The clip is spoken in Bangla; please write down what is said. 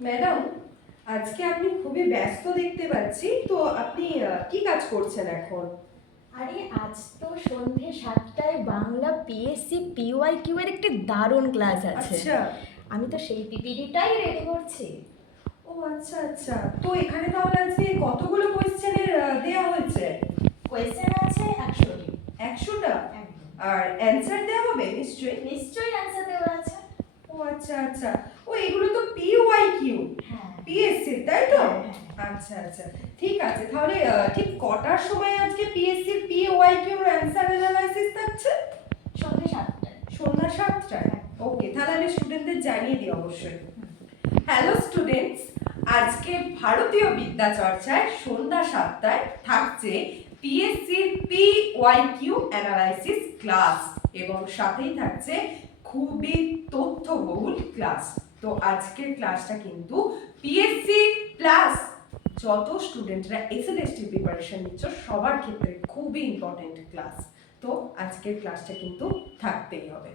ম্যাডাম আজকে আপনি খুবই ব্যস্ত দেখতে পাচ্ছি তো আপনি কি কাজ করছেন এখন? আরে আজ তো সন্ধে সাতটায় বাংলা পিএসসি পিওয়াই কিউ এর একটি দারুণ ক্লাস আছে। আচ্ছা। আমি তো সেই পিপিডিটাই রেডি করছি। ও আচ্ছা আচ্ছা। তো এখানে তো তাহলে আজকে কতগুলো কোয়েশ্চেনের দেওয়া হয়েছে? কোয়েশ্চেন আছে একশোটি। একশোটা? আর অ্যান্সার দেওয়া হবে? নিশ্চয়ই? নিশ্চয়ই অ্যান্সার দেওয়া আছে। ও আচ্ছা আচ্ছা ও এগুলো তো পিওয়াই কিউ হ্যাঁ পিএসসি তাই তো হ্যাঁ, হ্যাঁ। আচ্ছা আচ্ছা। ঠিক আছে তাহলে ঠিক কটার সময় আজকে PSC PYQ answer analysis থাকছে? সন্ধে সাতটায়। সন্ধ্যা সাতটায়? ওকে তাহলে আমি স্টুডেন্টদের জানিয়ে দিই অবশ্যই। হ্যালো স্টুডেন্টস আজকে ভারতীয় বিদ্যা চর্চায় সন্ধ্যা সাতটায় থাকছে পিএসসির PYQ analysis class এবং সাথেই থাকছে খুবই তথ্যবহুল ক্লাস তো আজকের ক্লাসটা কিন্তু পিএসসি প্লাস যত স্টুডেন্টরা এসএলএসটি প্রিপারেশন নিচ্ছ, সবার ক্ষেত্রে খুবই ইম্পর্টেন্ট ক্লাস তো আজকের ক্লাসটা কিন্তু থাকতেই হবে।